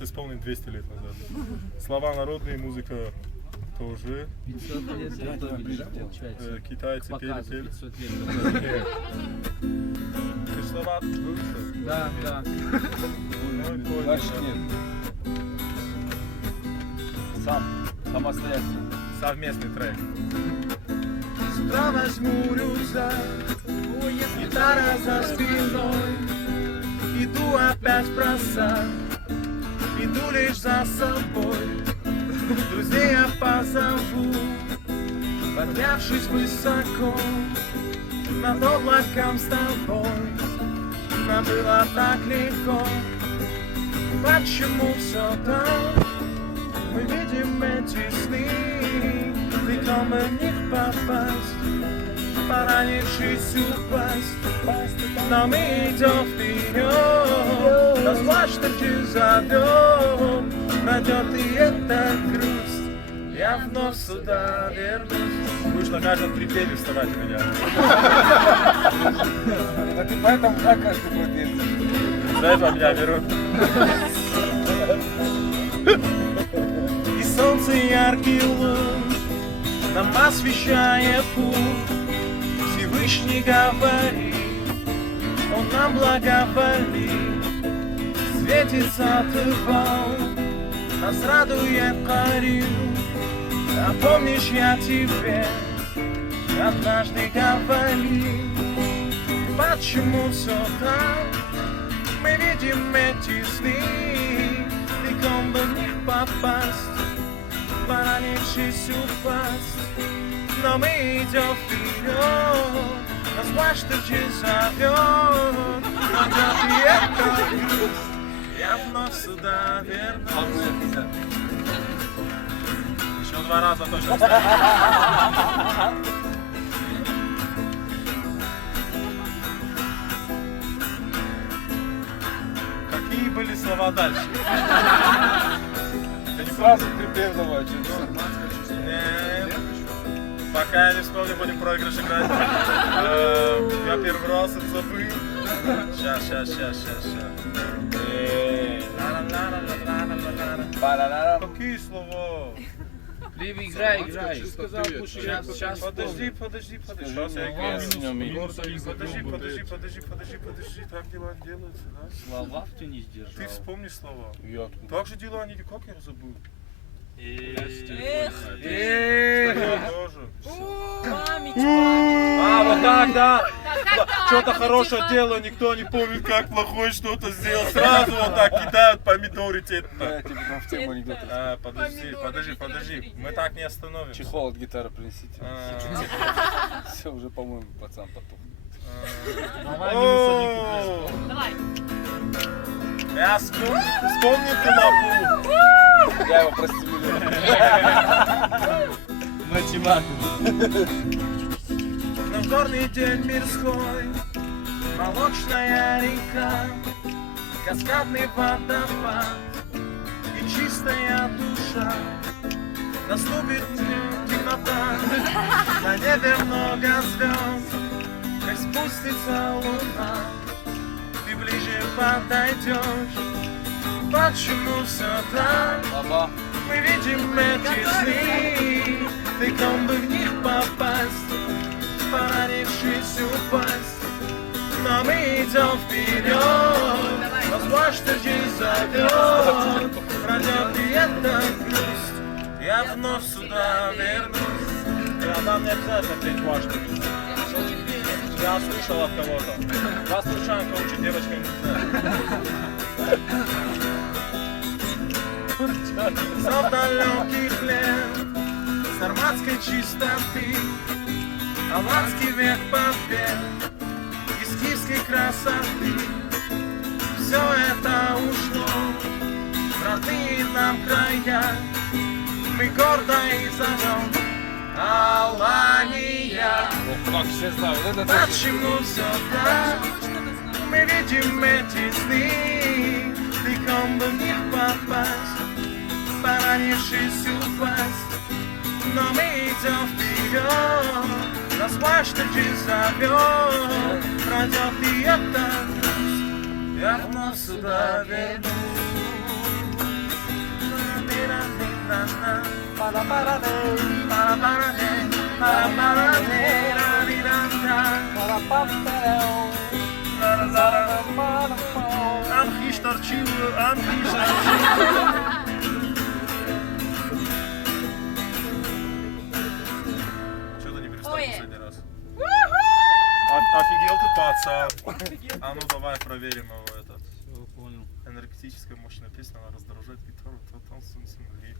исполнен 200 лет назад. Слова народные, музыка тоже. 500 лет готовили, получается. Китайцы Показывают пели. 500 лет Нет. готовили. Ты слова выучил? Да, да. Ну, понял, Дальше да. нет. Самостоятельно. Совместный трек. Сюда возьму рюкзак, гитара за спиной. Иду опять в просак, иду лишь за собой. Друзей я позову, поднявшись высоко над облаком с тобой. Нам было так легко. Почему все так? Мы видим эти сны, легко бы в них попасть, поранившись упасть. Но мы идем вперед, нас плачь-таки зовет, пройдет и эта грусть, я вновь сюда вернусь. Будешь на каждом припеве вставать у меня. А ты поэтому на каждый год ездишь. За это меня берут. И солнце яркий луч нам освещает путь. Всевышний говорит, он нам благоволит. Светится от волн, нас радует Карим. А помнишь, я тебе однажды говорил, почему все так? Мы видим эти сны, легко бы в них попасть, поранившись упасть. Но мы идем вперед, нас плачь-таки зовет, пройдет и эта грусть, я вновь сюда вернусь. Еще 2 раза точно. Какие были слова дальше? Ты не сразу припев давай, Нет. Пока я не вспомню, будем проигрыш играть. Я первый раз это забыл. Сейчас. Какие слова? Лив, играй. Сейчас, подожди. Сейчас я играю. Подожди. Так дела не делаются, да? Слова ты не сдержал. Ты вспомни слова. Я откуда? Так же дела они, как я забыл? Эх, Тоже. память. А, вот так, да. Так, Что-то хорошее дело, никто не помнит, как плохое что-то сделал. Сразу вот так кидают помидоритетно. Я тебе там в тему анекдот. Подожди. Мы так не остановим. Чехол от гитары принесите. Все, уже, по-моему, пацан потух. Давай. Я вспомнил ты лапу. Я его простимулирую. Но горный день мирской, молочная река, каскадный водопад и чистая душа. Наступит темнота, на небе много звезд, как спустится луна, ты ближе подойдешь. Почему все так? Баба. Мы видим эти сны, легко бы в них попасть, поранившись упасть. Но мы идем вперед, нас плачь-таки зовет, пройдет и эта грусть, я вновь сюда вернусь. Нам не обязательно петь важно. Я слышал от кого-то. Вас случайно учит девочка За далеких лет сарматской чистоты, аланский век побед из киевской красоты. Все это ушло в родные нам края, мы гордо и зовем Алания. Как все знают, это тоже. Почему все так? Мы видим эти сны, легко бы в них попасть, поранившись упасть. Но мы идем вперед, нас плачь-таки зовет, пройдет и эта грусть, я вновь сюда вернусь. Анхиштарчил. Что ты не перестал Ой. последний раз? Офигел ты, пацан. А ну давай проверим его этот. Все, понял. Энергетическая мощная песня, она раздражает гитару. Та-там, сум-сум-ли.